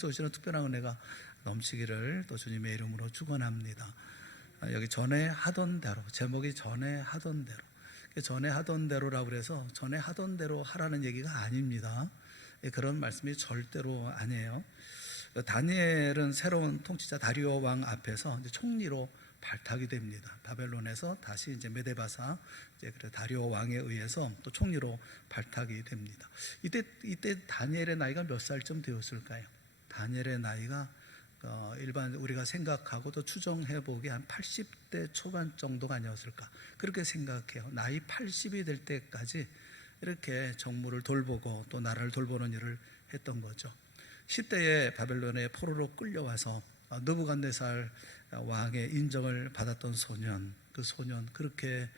하나님께서 주시는 특별한 은혜가 넘치기를 또 주님의 이름으로 축원합니다. 여기 전에 하던 대로, 제목이 전에 하던 대로. 전에 하던 대로라고 그래서 전에 하던 대로 하라는 얘기가 아닙니다. 그런 말씀이 절대로 아니에요. 다니엘은 새로운 통치자 다리오 왕 앞에서 이제 총리로 발탁이 됩니다. 바벨론에서 다시 이제 메데바사 이제 다리오 왕에 의해서 또 총리로 발탁이 됩니다. 이때 다니엘의 나이가 몇 살쯤 되었을까요? 다니엘의 나이가 일반 우리가 생각하고 또 추정해 보기에 한 80대 초반 정도가 아니었을까 그렇게 생각해요. 나이 80이 될 때까지 이렇게 정무를 돌보고 또 나라를 돌보는 일을 했던 거죠. 10대에 바벨론의 포로로 끌려와서 느부갓네살 왕의 인정을 받았던 소년, 그 소년, 그렇게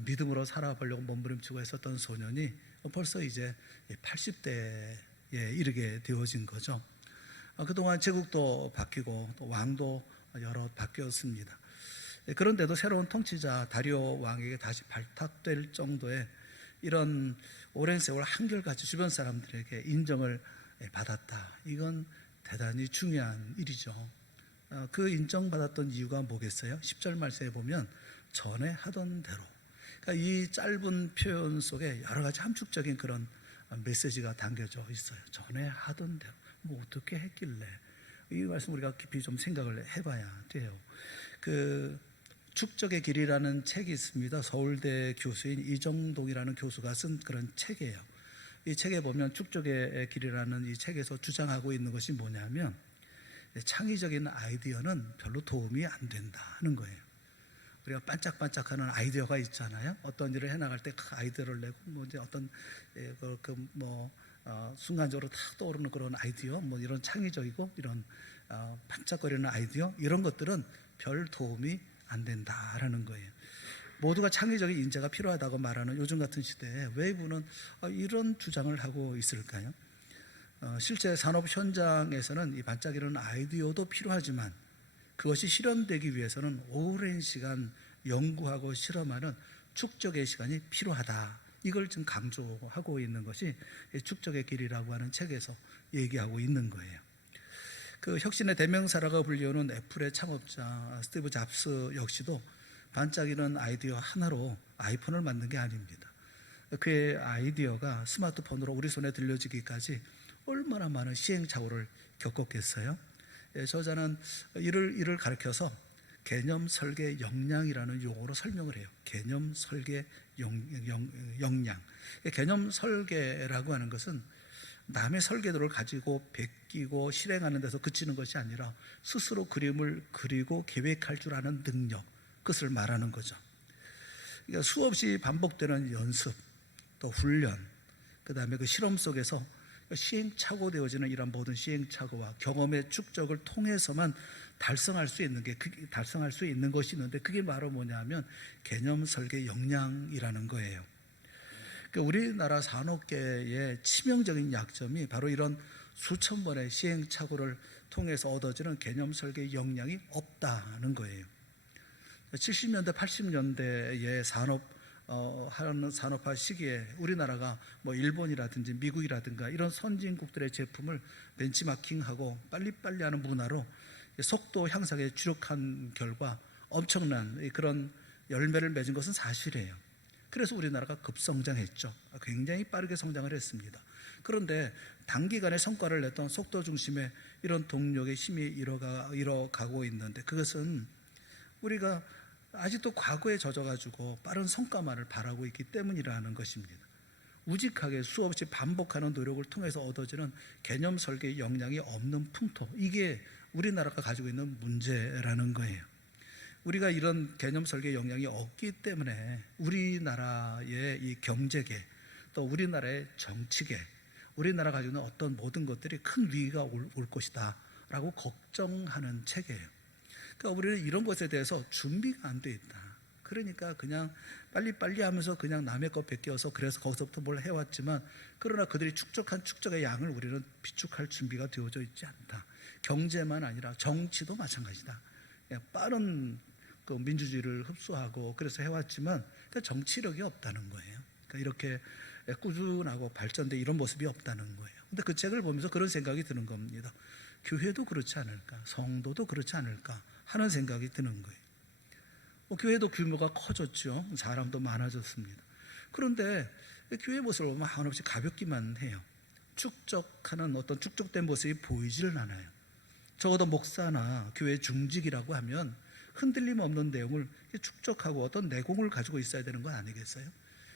믿음으로 살아보려고 몸부림치고 했었던 소년이 벌써 이제 80대에 이르게 되어진 거죠. 그동안 제국도 바뀌고 또 왕도 여러 바뀌었습니다. 그런데도 새로운 통치자 다리오 왕에게 다시 발탁될 정도의 이런 오랜 세월 한결같이 주변 사람들에게 인정을 받았다. 이건 대단히 중요한 일이죠. 그 인정받았던 이유가 뭐겠어요? 10절 말씀에 보면 전에 하던 대로. 그러니까 이 짧은 표현 속에 여러 가지 함축적인 그런 메시지가 담겨져 있어요. 전에 하던 대로. 뭐 어떻게 했길래? 이 말씀 우리가 깊이 좀 생각을 해봐야 돼요. 그 축적의 길이라는 책이 있습니다. 서울대 교수인 이정동이라는 교수가 쓴 그런 책이에요. 이 책에 보면 축적의 길이라는 이 책에서 주장하고 있는 것이 뭐냐면 창의적인 아이디어는 별로 도움이 안 된다는 거예요. 우리가 반짝반짝하는 아이디어가 있잖아요. 어떤 일을 해나갈 때 그 아이디어를 내고 뭐 이제 어떤 순간적으로 탁 떠오르는 그런 아이디어, 뭐 이런 창의적이고 이런 반짝거리는 아이디어 이런 것들은 별 도움이 안 된다라는 거예요. 모두가 창의적인 인재가 필요하다고 말하는 요즘 같은 시대에 웨이브는 이런 주장을 하고 있을까요? 실제 산업 현장에서는 이 반짝이는 아이디어도 필요하지만 그것이 실현되기 위해서는 오랜 시간 연구하고 실험하는 축적의 시간이 필요하다. 이걸 지금 강조하고 있는 것이 축적의 길이라고 하는 책에서 얘기하고 있는 거예요. 그 혁신의 대명사라고 불리우는 애플의 창업자 스티브 잡스 역시도 반짝이는 아이디어 하나로 아이폰을 만든 게 아닙니다. 그의 아이디어가 스마트폰으로 우리 손에 들려지기까지 얼마나 많은 시행착오를 겪었겠어요? 저자는 이를 가르쳐서 개념 설계 역량이라는 용어로 설명을 해요. 개념 설계 역량. 개념 설계라고 하는 것은 남의 설계도를 가지고 베끼고 실행하는 데서 그치는 것이 아니라 스스로 그림을 그리고 계획할 줄 아는 능력, 그것을 말하는 거죠. 그러니까 수없이 반복되는 연습, 또 훈련, 그 다음에 그 실험 속에서 시행착오 되어지는 이런 모든 시행착오와 경험의 축적을 통해서만 달성할 수 있는 것이 있는데 그게 바로 뭐냐면 개념 설계 역량이라는 거예요. 그러니까 우리나라 산업계의 치명적인 약점이 바로 이런 수천 번의 시행착오를 통해서 얻어지는 개념 설계 역량이 없다는 거예요. 70년대, 80년대의 산업화 시기에 우리나라가 뭐 일본이라든지 미국이라든가 이런 선진국들의 제품을 벤치마킹하고 빨리빨리 하는 문화로 속도 향상에 주력한 결과 엄청난 그런 열매를 맺은 것은 사실이에요. 그래서 우리나라가 급성장했죠. 굉장히 빠르게 성장을 했습니다. 그런데 단기간에 성과를 냈던 속도 중심의 이런 동력의 힘이 잃어가고 있는데 그것은 우리가 아직도 과거에 젖어가지고 빠른 성과만을 바라고 있기 때문이라는 것입니다. 우직하게 수없이 반복하는 노력을 통해서 얻어지는 개념 설계 역량이 없는 풍토, 이게 우리나라가 가지고 있는 문제라는 거예요. 우리가 이런 개념 설계 역량이 없기 때문에 우리나라의 이 경제계, 또 우리나라의 정치계, 우리나라가 가지고 있는 어떤 모든 것들이 큰 위기가 올 것이다 라고 걱정하는 체계예요. 그러니까 우리는 이런 것에 대해서 준비가 안 돼 있다. 그러니까 그냥 빨리빨리 하면서 그냥 남의 것 베껴서 그래서 거기서부터 뭘 해왔지만 그러나 그들이 축적한 축적의 양을 우리는 비축할 준비가 되어져 있지 않다. 경제만 아니라 정치도 마찬가지다. 빠른 그 민주주의를 흡수하고 그래서 해왔지만 정치력이 없다는 거예요. 그러니까 이렇게 꾸준하고 발전된 이런 모습이 없다는 거예요. 근데 그 책을 보면서 그런 생각이 드는 겁니다. 교회도 그렇지 않을까, 성도도 그렇지 않을까 하는 생각이 드는 거예요. 교회도 규모가 커졌죠. 사람도 많아졌습니다. 그런데 교회 모습을 보면 한없이 가볍기만 해요. 축적하는 어떤 축적된 모습이 보이지를 않아요. 적어도 목사나 교회 중직이라고 하면 흔들림 없는 내용을 축적하고 어떤 내공을 가지고 있어야 되는 거 아니겠어요?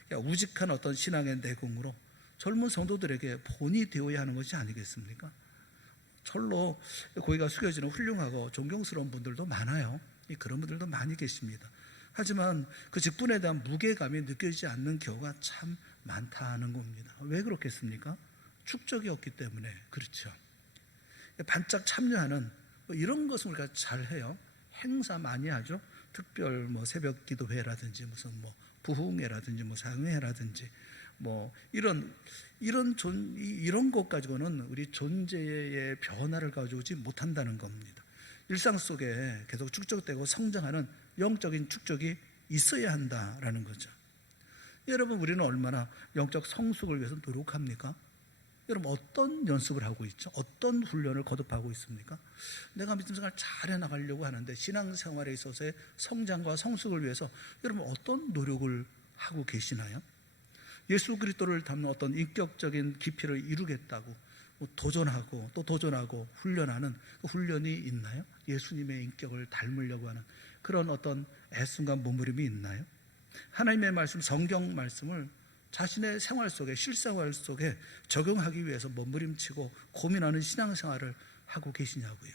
그러니까 우직한 어떤 신앙의 내공으로 젊은 성도들에게 본이 되어야 하는 것이 아니겠습니까? 절로 고개가 숙여지는 훌륭하고 존경스러운 분들도 많아요. 그런 분들도 많이 계십니다. 하지만 그 직분에 대한 무게감이 느껴지지 않는 경우가 참 많다는 겁니다. 왜 그렇겠습니까? 축적이 없기 때문에 그렇죠. 반짝 참여하는 이런 것을 우리가 잘 해요. 행사 많이 하죠. 특별 새벽 기도회라든지 무슨 부흥회라든지 사용회라든지 이런 것 가지고는 우리 존재의 변화를 가져오지 못한다는 겁니다. 일상 속에 계속 축적되고 성장하는 영적인 축적이 있어야 한다라는 거죠. 여러분, 우리는 얼마나 영적 성숙을 위해서 노력합니까? 여러분, 어떤 연습을 하고 있죠? 어떤 훈련을 거듭하고 있습니까? 내가 믿음 생활 잘 해나가려고 하는데 신앙생활에 있어서의 성장과 성숙을 위해서 여러분 어떤 노력을 하고 계시나요? 예수 그리스도를 닮는 어떤 인격적인 깊이를 이루겠다고 도전하고 또 도전하고 훈련하는 그 훈련이 있나요? 예수님의 인격을 닮으려고 하는 그런 어떤 애씀과 몸부림이 있나요? 하나님의 말씀, 성경 말씀을 자신의 생활 속에, 실생활 속에 적용하기 위해서 몸부림치고 고민하는 신앙생활을 하고 계시냐고요.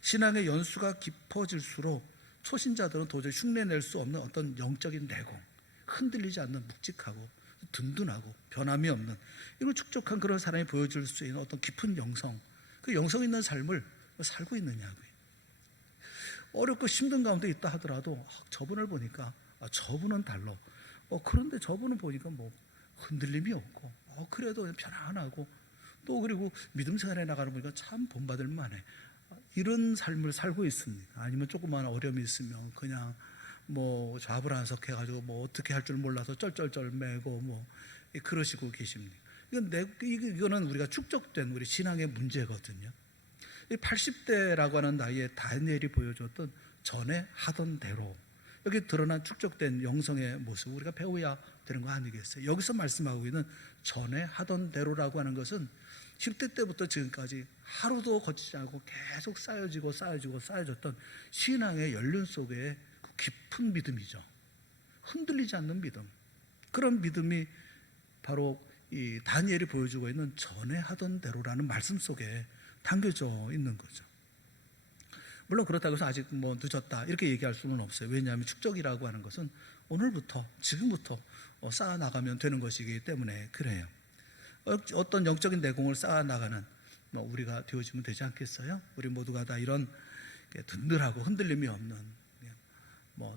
신앙의 연수가 깊어질수록 초신자들은 도저히 흉내낼 수 없는 어떤 영적인 내공, 흔들리지 않는 묵직하고 든든하고 변함이 없는 이걸 축적한 그런 사람이 보여줄 수 있는 어떤 깊은 영성, 그 영성 있는 삶을 살고 있느냐고요. 어렵고 힘든 가운데 있다 하더라도 저분을 보니까 저분은 달라. 그런데 저분은 보니까 흔들림이 없고 그래도 편안하고 또 그리고 믿음 생활에 나가는 보니까 참 본받을 만해. 이런 삶을 살고 있습니다. 아니면 조그마한 어려움이 있으면 그냥 좌불안석 해가지고 어떻게 할 줄 몰라서 쩔쩔쩔 매고 그러시고 계십니다. 이거는 우리가 축적된 우리 신앙의 문제거든요. 80대라고 하는 나이에 다니엘이 보여줬던 전에 하던 대로 여기 드러난 축적된 영성의 모습 우리가 배워야 되는 거 아니겠어요? 여기서 말씀하고 있는 전에 하던 대로라고 하는 것은 10대 때부터 지금까지 하루도 거치지 않고 계속 쌓여졌던 신앙의 연륜 속에 깊은 믿음이죠. 흔들리지 않는 믿음. 그런 믿음이 바로 이 다니엘이 보여주고 있는 전에 하던 대로라는 말씀 속에 담겨져 있는 거죠. 물론 그렇다고 해서 아직 늦었다 이렇게 얘기할 수는 없어요. 왜냐하면 축적이라고 하는 것은 오늘부터 지금부터 쌓아나가면 되는 것이기 때문에 그래요. 어떤 영적인 내공을 쌓아나가는 우리가 되어지면 되지 않겠어요? 우리 모두가 다 이런 든든하고 흔들림이 없는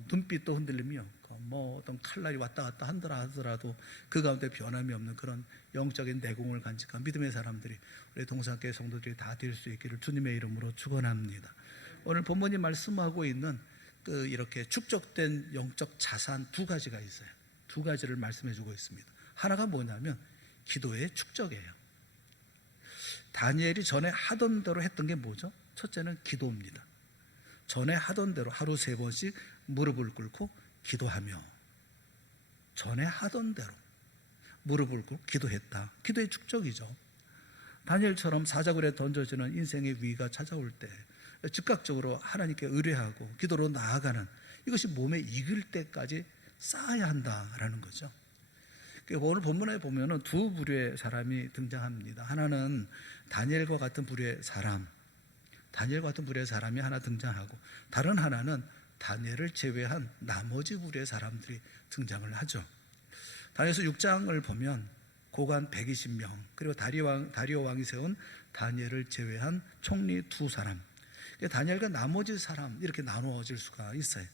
눈빛도 흔들림이 없고 어떤 칼날이 왔다 갔다 하더라도 그 가운데 변함이 없는 그런 영적인 내공을 간직한 믿음의 사람들이 우리 동산교회 성도들이 다 될 수 있기를 주님의 이름으로 축원합니다. 오늘 본문이 말씀하고 있는 이렇게 축적된 영적 자산 두 가지가 있어요. 두 가지를 말씀해 주고 있습니다. 하나가 뭐냐면 기도의 축적이에요. 다니엘이 전에 하던 대로 했던 게 뭐죠? 첫째는 기도입니다. 전에 하던 대로 하루 3번씩 무릎을 꿇고 기도하며 전에 하던 대로 무릎을 꿇고 기도했다. 기도의 축적이죠. 다니엘처럼 사자굴에 던져지는 인생의 위기가 찾아올 때 즉각적으로 하나님께 의뢰하고 기도로 나아가는 이것이 몸에 익을 때까지 쌓아야 한다라는 거죠. 오늘 본문에 보면은 두 부류의 사람이 등장합니다. 하나는 다니엘과 같은 부류의 사람, 다니엘과 같은 부류의 사람이 하나 등장하고 다른 하나는 다니엘을 제외한 나머지 부류의 사람들이 등장을 하죠. 다니엘서 6장을 보면 고관 120명 그리고 다리오 왕이 세운 다니엘을 제외한 총리 2사람, 다니엘과 나머지 사람 이렇게 나누어질 수가 있어요.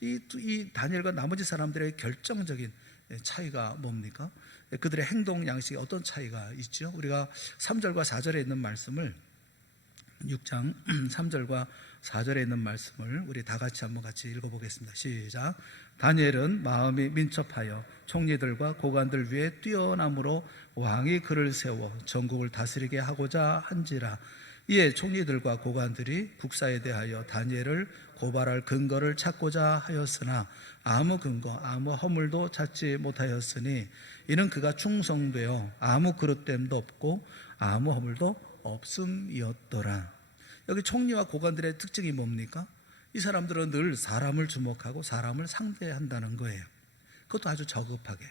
이 다니엘과 나머지 사람들의 결정적인 차이가 뭡니까? 그들의 행동 양식에 어떤 차이가 있죠? 우리가 3절과 4절에 있는 말씀을 6장 3절과 4절에 있는 말씀을 우리 다 같이 한번 같이 읽어보겠습니다. 시작. 다니엘은 마음이 민첩하여 총리들과 고관들 위에 뛰어남으로 왕이 그를 세워 전국을 다스리게 하고자 한지라. 이에 총리들과 고관들이 국사에 대하여 다니엘을 고발할 근거를 찾고자 하였으나 아무 근거, 아무 허물도 찾지 못하였으니 이는 그가 충성되어 아무 그릇됨도 없고 아무 허물도 없음이었더라. 여기 총리와 고관들의 특징이 뭡니까? 이 사람들은 늘 사람을 주목하고 사람을 상대한다는 거예요. 그것도 아주 저급하게.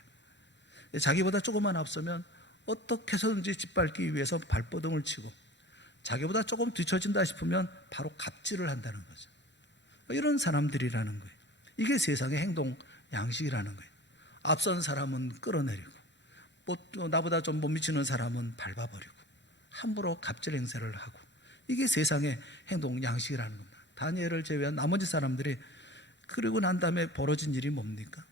자기보다 조금만 앞서면 어떻게 해서든지 짓밟기 위해서 발버둥을 치고, 자기보다 조금 뒤처진다 싶으면 바로 갑질을 한다는 거죠. 이런 사람들이라는 거예요. 이게 세상의 행동 양식이라는 거예요. 앞선 사람은 끌어내리고, 나보다 좀 못 미치는 사람은 밟아버리고, 함부로 갑질 행세를 하고, 이게 세상의 행동 양식이라는 겁니다. 다니엘을 제외한 나머지 사람들이 그러고 난 다음에 벌어진 일이 뭡니까?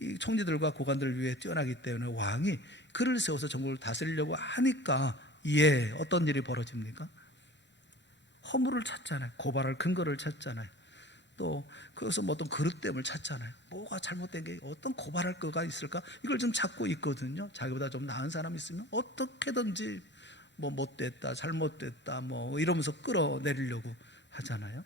이 총리들과 고관들을 위해 뛰어나기 때문에 왕이 그를 세워서 전국을 다스리려고 하니까 어떤 일이 벌어집니까? 허물을 찾잖아요. 고발할 근거를 찾잖아요. 또 거기서 뭐 어떤 그릇됨을 찾잖아요. 뭐가 잘못된 게 어떤 고발할 거가 있을까? 이걸 좀 찾고 있거든요. 자기보다 좀 나은 사람이 있으면 어떻게든지 뭐 못됐다, 잘못됐다, 뭐 이러면서 끌어내리려고 하잖아요.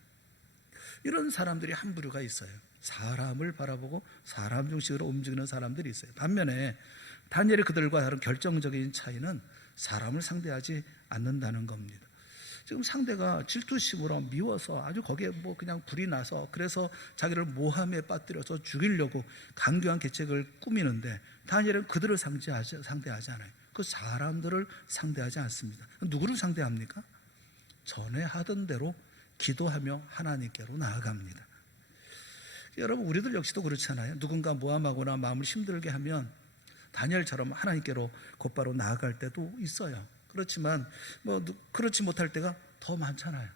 이런 사람들이 한 부류가 있어요. 사람을 바라보고 사람 중심으로 움직이는 사람들이 있어요. 반면에 다니엘이 그들과 다른 결정적인 차이는 사람을 상대하지 않는다는 겁니다. 지금 상대가 질투심으로 미워서 아주 거기에 뭐 그냥 불이 나서 그래서 자기를 모함에 빠뜨려서 죽이려고 강경한 계책을 꾸미는데, 다니엘은 그들을 상대하지 않아요. 그 사람들을 상대하지 않습니다. 누구를 상대합니까? 전에 하던 대로 기도하며 하나님께로 나아갑니다. 여러분, 우리들 역시도 그렇잖아요. 누군가 모함하거나 마음을 힘들게 하면 다니엘처럼 하나님께로 곧바로 나아갈 때도 있어요. 그렇지만 그렇지 못할 때가 더 많잖아요.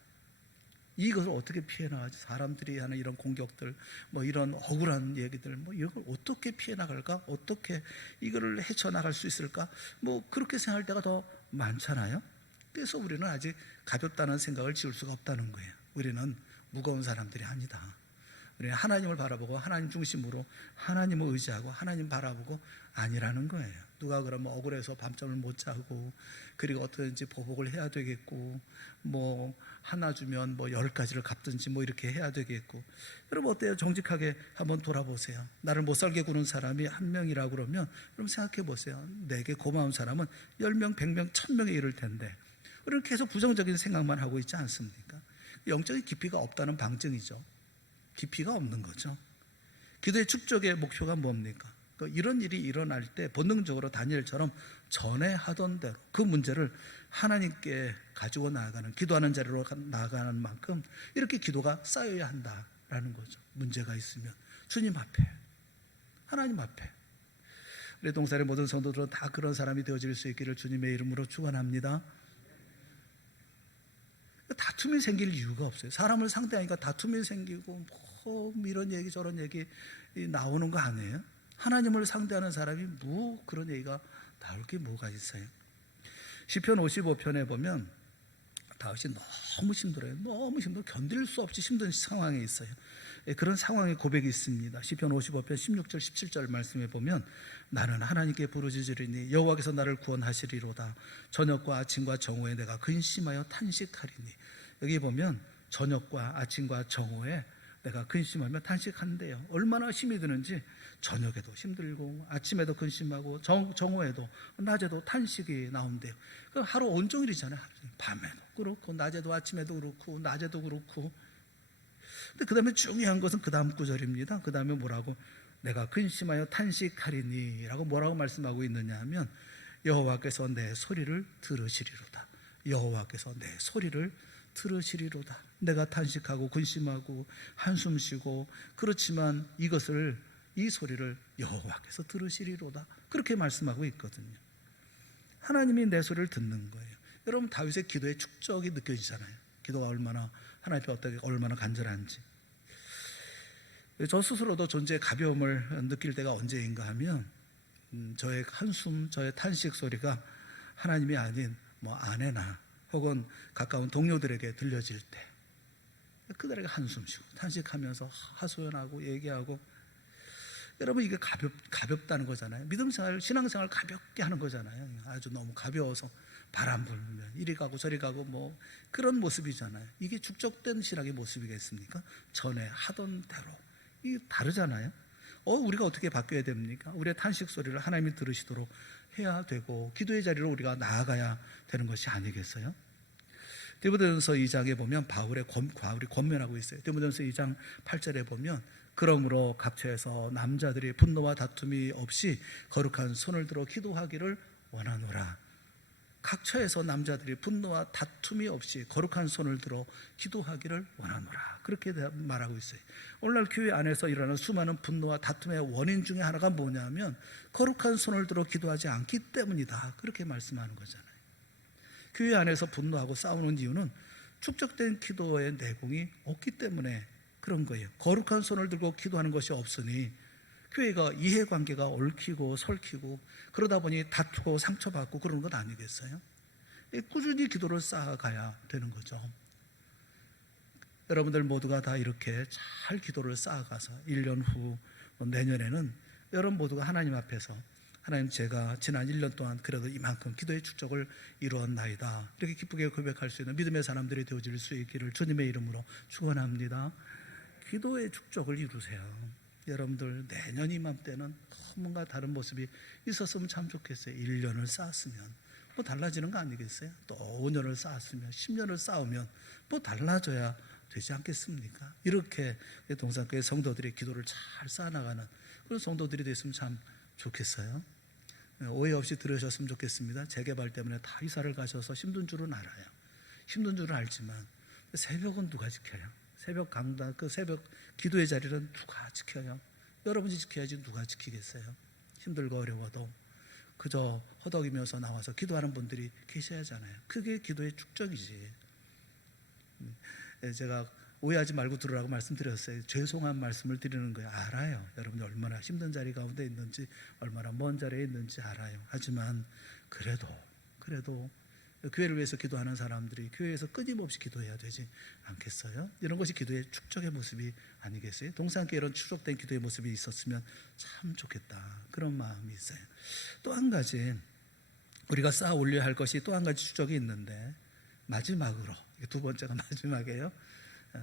이것을 어떻게 피해 나가지? 사람들이 하는 이런 공격들, 이런 억울한 얘기들, 이걸 어떻게 피해 나갈까? 어떻게 이거를 헤쳐나갈 수 있을까? 그렇게 생각할 때가 더 많잖아요. 그래서 우리는 아직 가볍다는 생각을 지울 수가 없다는 거예요. 우리는 무거운 사람들이 아니다. 우리는 하나님을 바라보고 하나님 중심으로 하나님을 의지하고 하나님 바라보고 아니라는 거예요. 누가 그러면 억울해서 밤잠을 못 자고, 그리고 어떻게든지 보복을 해야 되겠고, 하나 주면 10가지를 갚든지 이렇게 해야 되겠고. 여러분 어때요? 정직하게 한번 돌아보세요. 나를 못 살게 구는 사람이 1명이라고 그러면 여러분 생각해 보세요. 내게 고마운 사람은 10명, 100명, 1000명에 이를 텐데 우리는 계속 부정적인 생각만 하고 있지 않습니까? 영적인 깊이가 없다는 방증이죠. 깊이가 없는 거죠. 기도의 축적의 목표가 뭡니까? 이런 일이 일어날 때 본능적으로 다니엘처럼 전에 하던 대로 그 문제를 하나님께 가지고 나아가는, 기도하는 자리로 나아가는 만큼 이렇게 기도가 쌓여야 한다라는 거죠. 문제가 있으면 주님 앞에, 하나님 앞에. 우리 동산의 모든 성도들은 다 그런 사람이 되어질 수 있기를 주님의 이름으로 축원합니다. 다툼이 생길 이유가 없어요. 사람을 상대하니까 다툼이 생기고 이런 얘기 저런 얘기 나오는 거 아니에요? 하나님을 상대하는 사람이 그런 얘기가 나올 게 뭐가 있어요? 시편 55편에 보면 다윗이 너무 힘들어요. 너무 힘들어, 견딜 수 없이 힘든 상황에 있어요. 그런 상황의 고백이 있습니다. 시편 55편 16절 17절 말씀에 보면 나는 하나님께 부르짖으리니 여호와께서 나를 구원하시리로다. 저녁과 아침과 정오에 내가 근심하여 탄식하리니. 여기 보면 저녁과 아침과 정오에 내가 근심하며 탄식한대요. 얼마나 힘이 드는지 저녁에도 힘들고 아침에도 근심하고 정오에도 낮에도 탄식이 나온대요. 하루 온종일이잖아요. 밤에도 그렇고 낮에도 아침에도 그렇고 낮에도 그렇고. 근데 그 다음에 중요한 것은 그 다음 구절입니다. 그 다음에 뭐라고? 내가 근심하여 탄식하리니 라고 뭐라고 말씀하고 있느냐 하면 여호와께서 내 소리를 들으시리로다. 여호와께서 내 소리를 들으시리로다. 내가 탄식하고 근심하고 한숨 쉬고 그렇지만 이 소리를 여호와께서 들으시리로다. 그렇게 말씀하고 있거든요. 하나님이 내 소리를 듣는 거예요. 여러분 다윗의 기도의 축적이 느껴지잖아요. 기도가 하나님 앞에 얼마나 간절한지. 저 스스로도 존재의 가벼움을 느낄 때가 언제인가 하면 저의 한숨, 저의 탄식 소리가 하나님이 아닌 아내나 혹은 가까운 동료들에게 들려질 때 그들에게 한숨 쉬고 탄식하면서 하소연하고 얘기하고. 여러분 이게 가볍다는 거잖아요. 믿음생활, 신앙생활 가볍게 하는 거잖아요. 아주 너무 가벼워서 바람 불면 이리 가고 저리 가고 뭐 그런 모습이잖아요. 이게 축적된 신앙의 모습이겠습니까? 전에 하던 대로. 이게 다르잖아요. 우리가 어떻게 바뀌어야 됩니까? 우리의 탄식 소리를 하나님이 들으시도록 해야 되고 기도의 자리로 우리가 나아가야 되는 것이 아니겠어요? 디모데전서 2장에 보면 바울이 권면하고 있어요. 디모데전서 2장 8절에 보면 그러므로 각처에서 남자들이 분노와 다툼이 없이 거룩한 손을 들어 기도하기를 원하노라. 각처에서 남자들이 분노와 다툼이 없이 거룩한 손을 들어 기도하기를 원하노라. 그렇게 말하고 있어요. 오늘날 교회 안에서 일어나는 수많은 분노와 다툼의 원인 중에 하나가 뭐냐면 거룩한 손을 들어 기도하지 않기 때문이다. 그렇게 말씀하는 거잖아요. 교회 안에서 분노하고 싸우는 이유는 축적된 기도의 내공이 없기 때문에 그런 거예요. 거룩한 손을 들고 기도하는 것이 없으니 교회가 이해관계가 얽히고 설키고 그러다 보니 다투고 상처받고 그러는 것 아니겠어요? 꾸준히 기도를 쌓아가야 되는 거죠. 여러분들 모두가 다 이렇게 잘 기도를 쌓아가서 1년 후 내년에는 여러분 모두가 하나님 앞에서 하나님, 제가 지난 1년 동안 그래도 이만큼 기도의 축적을 이루었나이다, 이렇게 기쁘게 고백할 수 있는 믿음의 사람들이 되어질 수 있기를 주님의 이름으로 축원합니다. 기도의 축적을 이루세요. 여러분들 내년 이맘때는 뭔가 다른 모습이 있었으면 참 좋겠어요. 1년을 쌓았으면 뭐 달라지는 거 아니겠어요? 또 5년을 쌓았으면 10년을 쌓으면 뭐 달라져야 되지 않겠습니까? 이렇게 동산교회 성도들이 기도를 잘 쌓아나가는 그런 성도들이 됐으면 참 좋겠어요. 오해 없이 들으셨으면 좋겠습니다. 재개발 때문에 다 이사를 가셔서 힘든 줄은 알아요. 힘든 줄은 알지만 새벽은 누가 지켜요? 새벽 강단, 그 새벽 기도의 자리는 누가 지켜요? 여러분이 지켜야지 누가 지키겠어요? 힘들고 어려워도 그저 허덕이면서 나와서 기도하는 분들이 계셔야 하잖아요. 그게 기도의 축적이지. 제가 오해하지 말고 들으라고 말씀드렸어요. 죄송한 말씀을 드리는 거예요. 알아요. 여러분이 얼마나 힘든 자리 가운데 있는지, 얼마나 먼 자리에 있는지 알아요. 하지만 그래도 교회를 위해서 기도하는 사람들이 교회에서 끊임없이 기도해야 되지 않겠어요? 이런 것이 기도의 축적의 모습이 아니겠어요? 동산교회 이런 축적된 기도의 모습이 있었으면 참 좋겠다, 그런 마음이 있어요. 또 한 가지 우리가 쌓아 올려야 할 것이 또 한 가지 축적이 있는데, 마지막으로, 두 번째가 마지막이에요.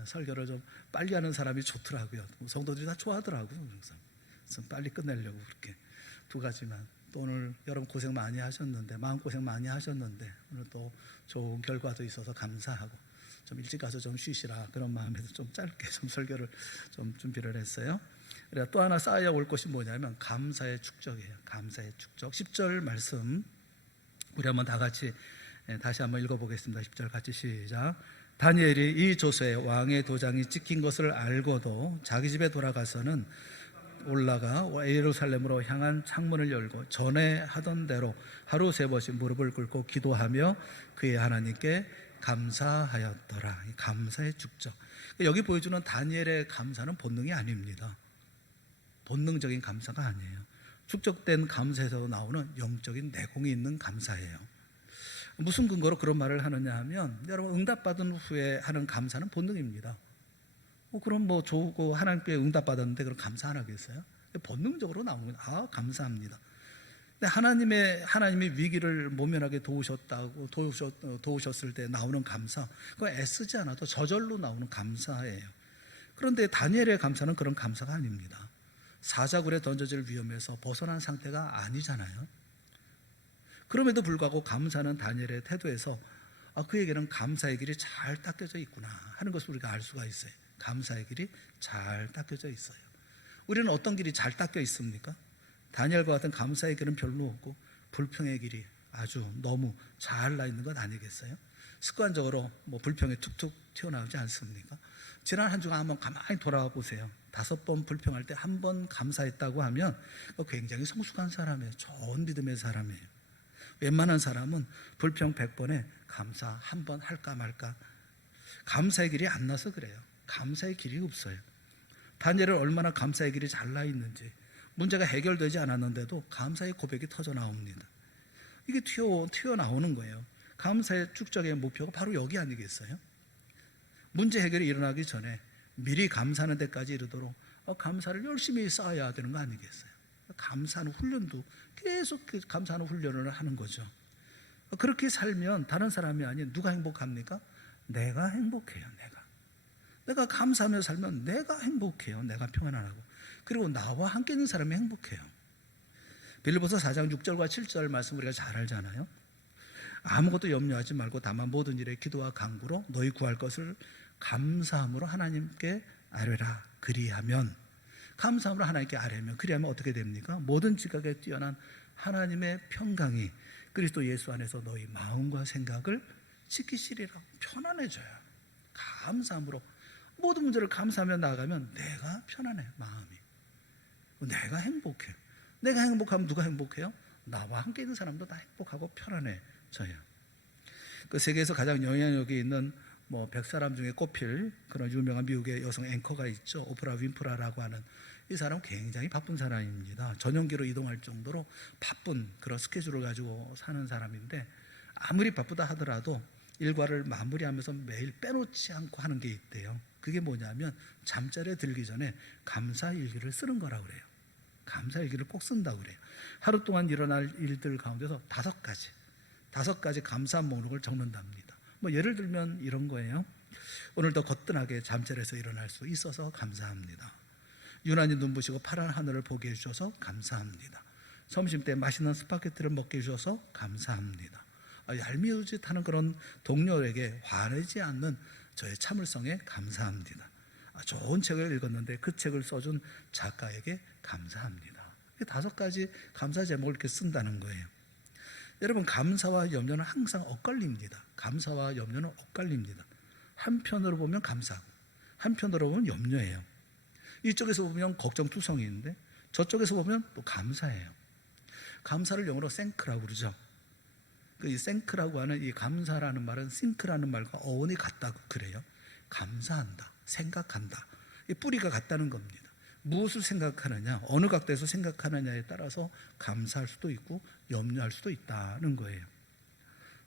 설교를 좀 빨리 하는 사람이 좋더라고요. 성도들이 다 좋아하더라고요. 그래서 빨리 끝내려고 그렇게 두 가지만. 또 오늘 여러분 고생 많이 하셨는데, 마음고생 많이 하셨는데 오늘 또 좋은 결과도 있어서 감사하고, 좀 일찍 가서 좀 쉬시라, 그런 마음에서 좀 짧게 좀 설교를 좀 준비를 했어요. 그래, 또 하나 쌓여 올 것이 뭐냐면 감사의 축적이에요. 감사의 축적. 10절 말씀 우리 한번 다 같이 다시 한번 읽어보겠습니다. 10절 같이 시작. 다니엘이 이 조서에 왕의 도장이 찍힌 것을 알고도 자기 집에 돌아가서는 올라가 예루살렘으로 향한 창문을 열고 전에 하던 대로 하루 3번씩 무릎을 꿇고 기도하며 그의 하나님께 감사하였더라. 감사의 축적. 여기 보여주는 다니엘의 감사는 본능이 아닙니다. 본능적인 감사가 아니에요. 축적된 감사에서 나오는 영적인 내공이 있는 감사예요. 무슨 근거로 그런 말을 하느냐 하면, 여러분 응답받은 후에 하는 감사는 본능입니다. 그럼 뭐 좋고 하나님께 응답받았는데 그럼 감사 안 하겠어요? 본능적으로 나오는 거예요. 감사합니다. 근데 하나님이 위기를 모면하게 도우셨을 때 나오는 감사, 그거 애쓰지 않아도 저절로 나오는 감사예요. 그런데 다니엘의 감사는 그런 감사가 아닙니다. 사자굴에 던져질 위험에서 벗어난 상태가 아니잖아요. 그럼에도 불구하고 감사는 다니엘의 태도에서 그에게는 감사의 길이 잘 닦여져 있구나 하는 것을 우리가 알 수가 있어요. 감사의 길이 잘 닦여져 있어요. 우리는 어떤 길이 잘 닦여 있습니까? 다니엘과 같은 감사의 길은 별로 없고 불평의 길이 아주 너무 잘 나 있는 것 아니겠어요? 습관적으로 불평이 툭툭 튀어나오지 않습니까? 지난 한 주간 한번 가만히 돌아와 보세요. 5번 불평할 때 한 번 감사했다고 하면 굉장히 성숙한 사람이에요. 좋은 믿음의 사람이에요. 웬만한 사람은 불평 100번에 감사 한 번 할까 말까. 감사의 길이 안 나서 그래요. 감사의 길이 없어요. 다니엘은 얼마나 감사의 길이 잘 나 있는지, 문제가 해결되지 않았는데도 감사의 고백이 터져 나옵니다. 이게 튀어나오는 거예요. 감사의 축적의 목표가 바로 여기 아니겠어요? 문제 해결이 일어나기 전에 미리 감사하는 데까지 이르도록 감사를 열심히 쌓아야 되는 거 아니겠어요? 감사하는 훈련도 계속 감사하는 훈련을 하는 거죠. 그렇게 살면 다른 사람이 아닌 누가 행복합니까? 내가 행복해요. 내가 감사하며 살면 내가 행복해요. 내가 평안하고. 그리고 나와 함께 있는 사람이 행복해요. 빌립보서 4장 6절과 7절 말씀 우리가 잘 알잖아요. 아무것도 염려하지 말고 다만 모든 일에 기도와 간구로 너희 구할 것을 감사함으로 하나님께 아뢰라. 그리하면, 감사함으로 하나님께 아뢰면, 그리하면 어떻게 됩니까? 모든 지각에 뛰어난 하나님의 평강이 그리스도 예수 안에서 너희 마음과 생각을 지키시리라. 편안해져요. 감사함으로 모든 문제를 감사하며 나아가면 내가 편안해요. 마음이. 내가 행복해요. 내가 행복하면 누가 행복해요? 나와 함께 있는 사람도 다 행복하고 편안해져요. 그 세계에서 가장 영향력이 있는 100사람 중에 꼽힐 그런 유명한 미국의 여성 앵커가 있죠. 오프라 윈프라라고 하는. 이 사람은 굉장히 바쁜 사람입니다. 전용기로 이동할 정도로 바쁜 그런 스케줄을 가지고 사는 사람인데, 아무리 바쁘다 하더라도 일과를 마무리하면서 매일 빼놓지 않고 하는 게 있대요. 그게 뭐냐면 잠자리에 들기 전에 감사일기를 쓰는 거라고 그래요. 감사일기를 꼭 쓴다고 그래요. 하루 동안 일어날 일들 가운데서 5가지 감사 목록을 적는답니다. 예를 들면 이런 거예요. 오늘 더 거뜬하게 잠자리에서 일어날 수 있어서 감사합니다. 유난히 눈부시고 파란 하늘을 보게 해주셔서 감사합니다. 점심때 맛있는 스파게티를 먹게 해주셔서 감사합니다. 얄미우짓하는 그런 동료에게 화내지 않는 저의 참을성에 감사합니다. 좋은 책을 읽었는데 그 책을 써준 작가에게 감사합니다. 5가지 감사 제목을 이렇게 쓴다는 거예요. 여러분, 감사와 염려는 항상 엇갈립니다. 감사와 염려는 엇갈립니다. 한편으로 보면 감사하고 한편으로 보면 염려예요. 이쪽에서 보면 걱정투성이인데 저쪽에서 보면 또 감사해요. 감사를 영어로 thank라고 그러죠. 이 thank라고 하는 이 감사라는 말은 think라는 말과 어원이 같다고 그래요. 감사한다, 생각한다. 이 뿌리가 같다는 겁니다. 무엇을 생각하느냐, 어느 각도에서 생각하느냐에 따라서 감사할 수도 있고 염려할 수도 있다는 거예요.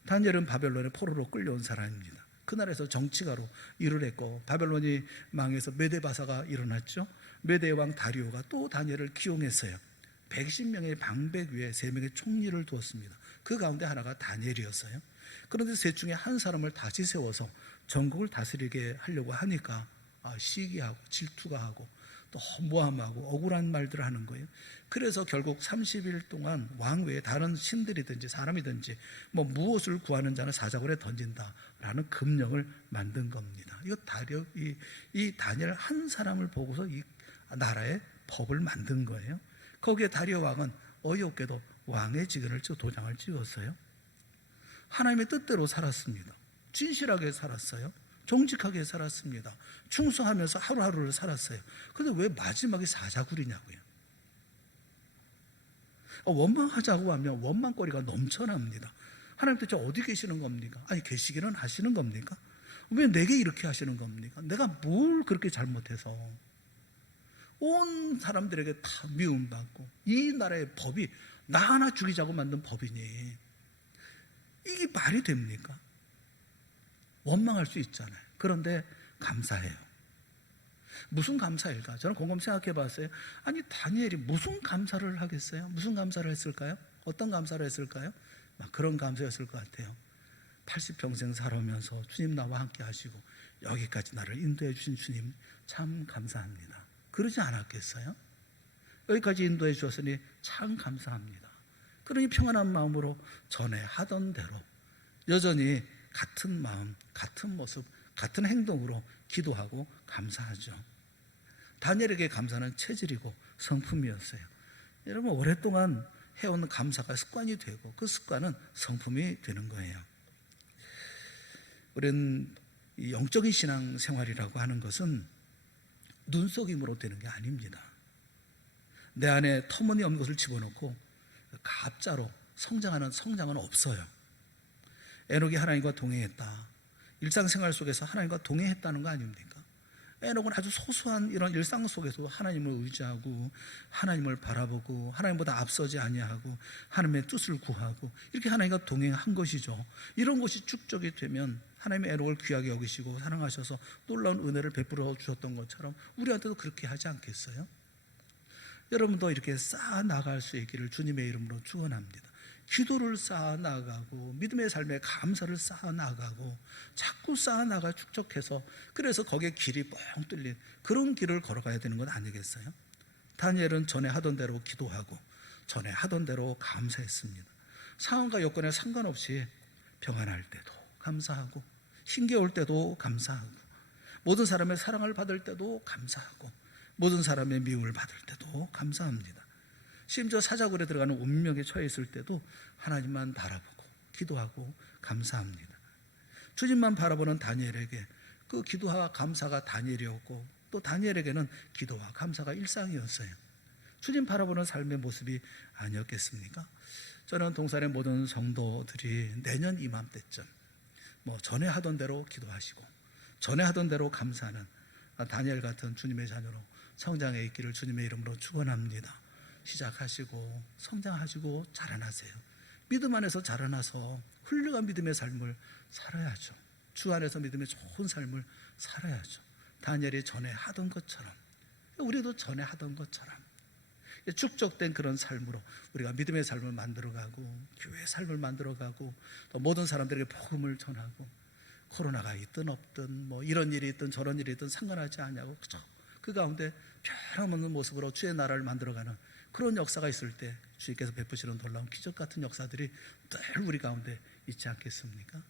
다니엘은 바벨론의 포로로 끌려온 사람입니다. 그날에서 정치가로 일을 했고, 바벨론이 망해서 메데바사가 일어났죠. 메데 왕 다리오가 또 다니엘을 기용했어요. 120명의 방백 위에 3명의 총리를 두었습니다. 그 가운데 하나가 다니엘이었어요. 그런데 셋 중에 한 사람을 다시 세워서 전국을 다스리게 하려고 하니까 시기하고 질투가 하고 또 모함하고 억울한 말들을 하는 거예요. 그래서 결국 30일 동안 왕 외에 다른 신들이든지 사람이든지 무엇을 구하는 자는 사자굴에 던진다라는 금령을 만든 겁니다. 이 다니엘 한 사람을 보고서 이 나라의 법을 만든 거예요. 거기에 다리오 왕은 어이없게도 왕의 직분을 도장을 찍었어요. 하나님의 뜻대로 살았습니다. 진실하게 살았어요. 정직하게 살았습니다. 충성하면서 하루하루를 살았어요. 그런데 왜 마지막에 사자굴이냐고요. 원망하자고 하면 원망거리가 넘쳐납니다. 하나님 도대체 어디 계시는 겁니까? 아니, 계시기는 하시는 겁니까? 왜 내게 이렇게 하시는 겁니까? 내가 뭘 그렇게 잘못해서 온 사람들에게 다 미움받고, 이 나라의 법이 나 하나 죽이자고 만든 법이니 이게 말이 됩니까? 원망할 수 있잖아요. 그런데 감사해요. 무슨 감사일까? 저는 곰곰 생각해 봤어요. 아니, 다니엘이 무슨 감사를 하겠어요? 무슨 감사를 했을까요? 어떤 감사를 했을까요? 그런 감사였을 것 같아요. 80평생 살아오면서 주님 나와 함께 하시고 여기까지 나를 인도해 주신 주님 참 감사합니다. 그러지 않았겠어요? 여기까지 인도해 주셨으니 참 감사합니다. 그러니 평안한 마음으로 전에 하던 대로 여전히 같은 마음, 같은 모습, 같은 행동으로 기도하고 감사하죠. 다니엘에게 감사는 체질이고 성품이었어요. 여러분, 오랫동안 해온 감사가 습관이 되고 그 습관은 성품이 되는 거예요. 우리는 영적인 신앙 생활이라고 하는 것은 눈속임으로 되는 게 아닙니다. 내 안에 터무니없는 것을 집어넣고 가짜로 성장하는 성장은 없어요. 에녹이 하나님과 동행했다. 일상생활 속에서 하나님과 동행했다는 거 아닙니까? 에녹은 아주 소소한 이런 일상 속에서 하나님을 의지하고 하나님을 바라보고 하나님보다 앞서지 아니하고 하나님의 뜻을 구하고 이렇게 하나님과 동행한 것이죠. 이런 것이 축적이 되면 하나님의 에녹을 귀하게 여기시고 사랑하셔서 놀라운 은혜를 베풀어 주셨던 것처럼 우리한테도 그렇게 하지 않겠어요? 여러분도 이렇게 쌓아 나갈 수 있기를 주님의 이름으로 축원합니다. 기도를 쌓아나가고 믿음의 삶에 감사를 쌓아나가고 자꾸 쌓아나가 축적해서 그래서 거기에 길이 뻥 뚫린 그런 길을 걸어가야 되는 건 아니겠어요? 다니엘은 전에 하던 대로 기도하고 전에 하던 대로 감사했습니다. 상황과 여건에 상관없이 평안할 때도 감사하고 힘겨울 때도 감사하고 모든 사람의 사랑을 받을 때도 감사하고 모든 사람의 미움을 받을 때도 감사합니다. 심지어 사자굴에 들어가는 운명에 처해 있을 때도 하나님만 바라보고 기도하고 감사합니다. 주님만 바라보는 다니엘에게 그 기도와 감사가 다니엘이었고 또 다니엘에게는 기도와 감사가 일상이었어요. 주님 바라보는 삶의 모습이 아니었겠습니까? 저는 동산의 모든 성도들이 내년 이맘때쯤 전에 하던 대로 기도하시고 전에 하던 대로 감사하는 다니엘 같은 주님의 자녀로 성장해 있기를 주님의 이름으로 축원합니다. 시작하시고 성장하시고 자라나세요. 믿음 안에서 자라나서 훌륭한 믿음의 삶을 살아야죠. 주 안에서 믿음의 좋은 삶을 살아야죠. 다니엘이 전에 하던 것처럼 우리도 전에 하던 것처럼 축적된 그런 삶으로 우리가 믿음의 삶을 만들어가고 교회의 삶을 만들어가고 또 모든 사람들에게 복음을 전하고 코로나가 있든 없든 이런 일이 있든 저런 일이 있든 상관하지 않냐고 그저 그 가운데 변함없는 모습으로 주의 나라를 만들어가는 그런 역사가 있을 때 주님께서 베푸시는 놀라운 기적 같은 역사들이 늘 우리 가운데 있지 않겠습니까?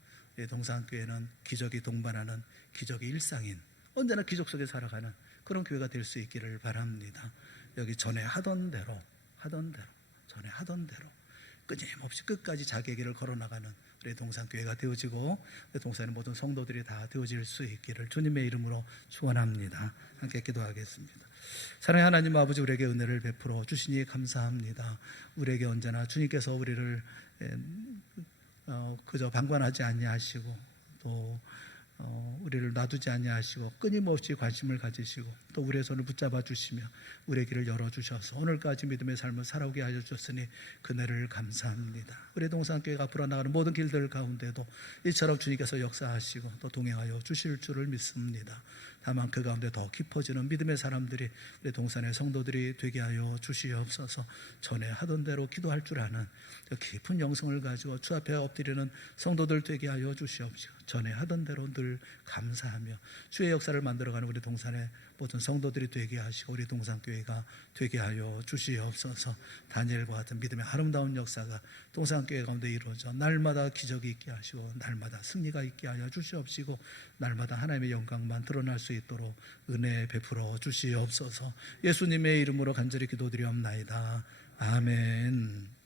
동산교회는 기적이 동반하는 기적이 일상인 언제나 기적 속에 살아가는 그런 교회가 될 수 있기를 바랍니다. 여기 전에 하던 대로 전에 하던 대로 끊임없이 끝까지 자기의 길을 걸어나가는 우리 동산교회가 되어지고 동산의 모든 성도들이 다 되어질 수 있기를 주님의 이름으로 축원합니다. 함께 기도하겠습니다. 사랑의 하나님 아버지, 우리에게 은혜를 베풀어 주시니 감사합니다. 우리에게 언제나 주님께서 우리를 그저 방관하지 아니하시고 또 우리를 놔두지 아니하시고 끊임없이 관심을 가지시고 또 우리의 손을 붙잡아 주시며 우리의 길을 열어주셔서 오늘까지 믿음의 삶을 살아오게 하여 주셨으니 그네를 감사합니다. 우리 동산교회가 앞으로 나가는 모든 길들 가운데도 이처럼 주님께서 역사하시고 또 동행하여 주실 줄을 믿습니다. 다만 그 가운데 더 깊어지는 믿음의 사람들이 우리 동산의 성도들이 되게 하여 주시옵소서. 전에 하던 대로 기도할 줄 아는 깊은 영성을 가지고 주 앞에 엎드리는 성도들 되게 하여 주시옵시고 전에 하던 대로 늘 감사하며 주의 역사를 만들어가는 우리 동산의 모든 성도들이 되게 하시고 우리 동산교회가 되게 하여 주시옵소서. 다니엘과 같은 믿음의 아름다운 역사가 동산교회 가운데 이루어져 날마다 기적이 있게 하시고 날마다 승리가 있게 하여 주시옵시고 날마다 하나님의 영광만 드러날 수 있도록 은혜 베풀어 주시옵소서. 예수님의 이름으로 간절히 기도드리옵나이다. 아멘.